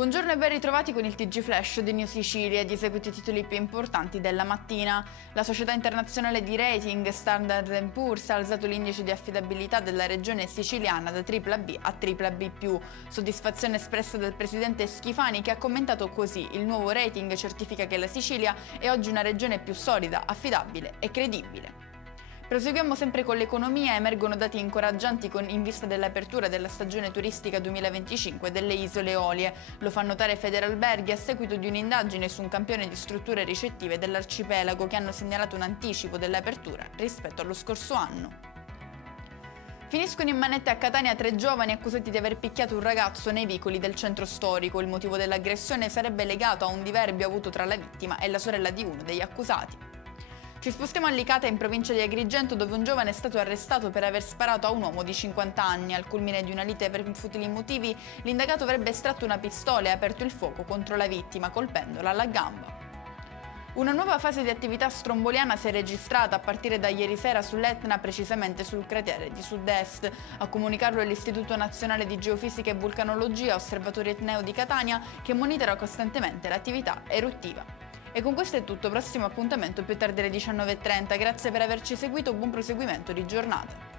Buongiorno e ben ritrovati con il TG Flash di New Sicilia. Di seguito i titoli più importanti della mattina. La società internazionale di rating Standard & Poor's ha alzato l'indice di affidabilità della regione siciliana da BBB a BBB+. Soddisfazione espressa dal presidente Schifani, che ha commentato così: il nuovo rating certifica che la Sicilia è oggi una regione più solida, affidabile e credibile. Proseguiamo sempre con l'economia. Emergono dati incoraggianti in vista dell'apertura della stagione turistica 2025 delle Isole Eolie. Lo fa notare Federalberghi a seguito di un'indagine su un campione di strutture ricettive dell'arcipelago che hanno segnalato un anticipo dell'apertura rispetto allo scorso anno. Finiscono in manette a Catania 3 giovani accusati di aver picchiato un ragazzo nei vicoli del centro storico. Il motivo dell'aggressione sarebbe legato a un diverbio avuto tra la vittima e la sorella di uno degli accusati. Ci spostiamo a Licata, in provincia di Agrigento, dove un giovane è stato arrestato per aver sparato a un uomo di 50 anni. Al culmine di una lite per futili motivi, l'indagato avrebbe estratto una pistola e aperto il fuoco contro la vittima, colpendola alla gamba. Una nuova fase di attività stromboliana si è registrata a partire da ieri sera sull'Etna, precisamente sul cratere di sud-est. A comunicarlo è l'Istituto Nazionale di Geofisica e Vulcanologia, Osservatorio Etneo di Catania, che monitora costantemente l'attività eruttiva. E con questo è tutto, prossimo appuntamento più tardi alle 19:30. Grazie per averci seguito, buon proseguimento di giornata.